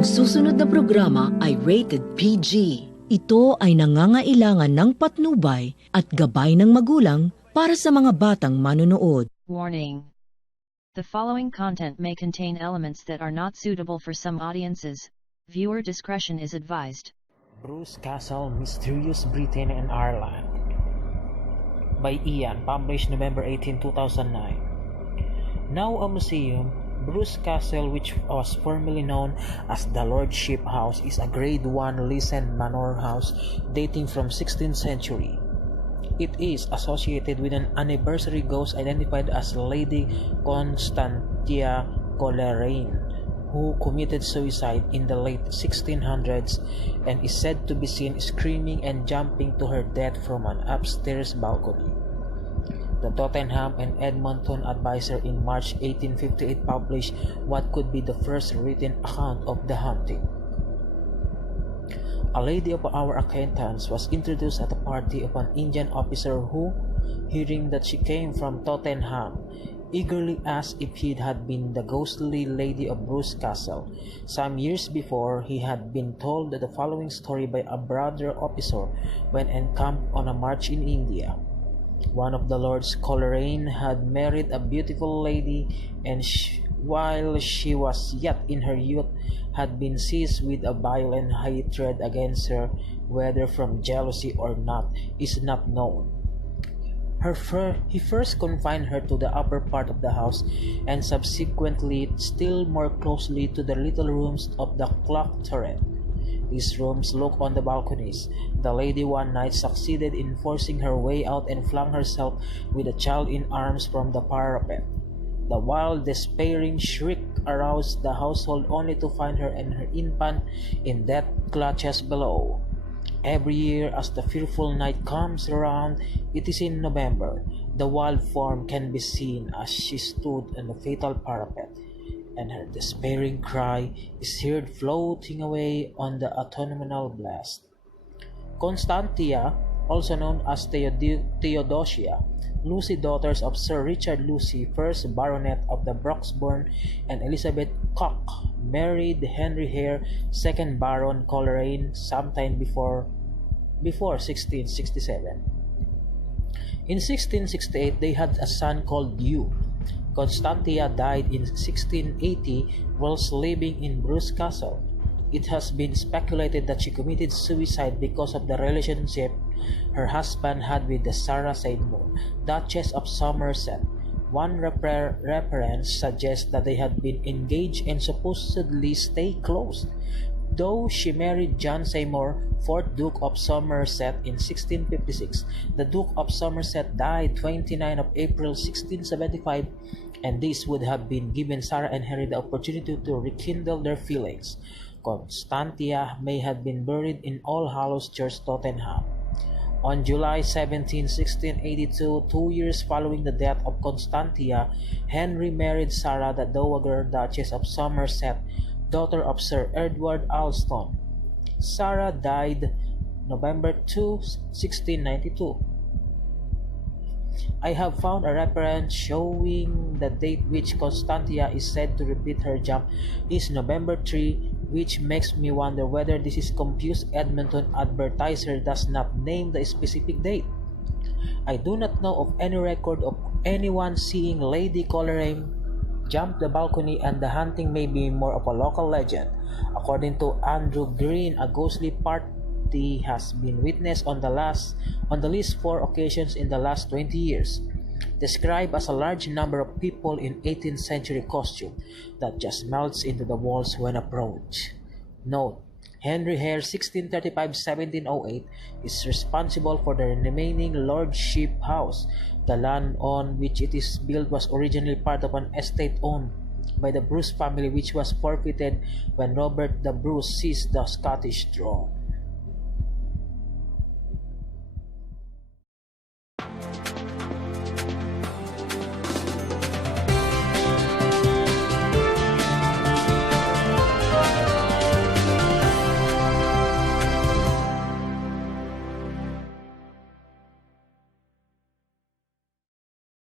Ang susunod na programa ay rated PG. Ito ay nangangailangan ng patnubay at gabay ng magulang para sa mga batang manonood. Warning. The following content may contain elements that are not suitable for some audiences. Viewer discretion is advised. Bruce Castle, Mysterious Britain and Ireland by Ian, published November 18, 2009. Now a museum, Bruce Castle, which was formerly known as the Lordship House, is a Grade 1 leased manor house dating from 16th century. It is associated with an anniversary ghost identified as Lady Constantia Coleraine, who committed suicide in the late 1600s and is said to be seen screaming and jumping to her death from an upstairs balcony. The Tottenham and Edmonton Advertiser in March 1858 published what could be the first written account of the haunting. A lady of our acquaintance was introduced at a party of an Indian officer who, hearing that she came from Tottenham, eagerly asked if he had been the ghostly lady of Bruce Castle. Some years before, he had been told the following story by a brother officer when encamped on a march in India. One of the Lords Coleraine had married a beautiful lady, and while she was yet in her youth, had been seized with a violent hatred against her, whether from jealousy or not is not known. He first confined her to the upper part of the house, and subsequently still more closely to the little rooms of the clock turret. These rooms look on the balconies. The lady one night succeeded in forcing her way out and flung herself with a child in arms from the parapet. The wild, despairing shriek aroused the household, only to find her and her infant in death clutches below. Every year, as the fearful night comes around, it is in November, the wild form can be seen as she stood on the fatal parapet, and her despairing cry is heard floating away on the autumnal blast. Constantia, also known as Theodosia, Lucy, daughters of Sir Richard Lucy, 1st Baronet of the Broxbourne, and Elizabeth Cock, married Henry Hare, 2nd Baron Coleraine, sometime before 1667. In 1668, they had a son called Hugh. Constantia died in 1680 whilst living in Bruce Castle. It has been speculated that she committed suicide because of the relationship her husband had with the Sarah Seymour, Duchess of Somerset. One reference suggests that they had been engaged and supposedly stay close, though she married John Seymour, 4th Duke of Somerset, in 1656. The Duke of Somerset died 29 of April 1675, and this would have been given Sarah and Henry the opportunity to rekindle their feelings. Constantia may have been buried in All Hallows Church, Tottenham. On July 17, 1682, 2 years following the death of Constantia, Henry married Sarah, the Dowager Duchess of Somerset, daughter of Sir Edward Alston. Sarah died November 2, 1692. I have found a reference showing the date which Constantia is said to repeat her jump is November 3, which makes me wonder whether this is confused. Edmonton Advertiser does not name the specific date. I do not know of any record of anyone seeing Lady Coleraine jump the balcony, and the haunting may be more of a local legend. According to Andrew Green, a ghostly party has been witnessed on the least 4 occasions in the last 20 years, described as a large number of people in 18th century costume that just melts into the walls when approached. Note: Henry Hare, 1635-1708, is responsible for the remaining Lordship House. The land on which it is built was originally part of an estate owned by the Bruce family, which was forfeited when Robert the Bruce seized the Scottish throne.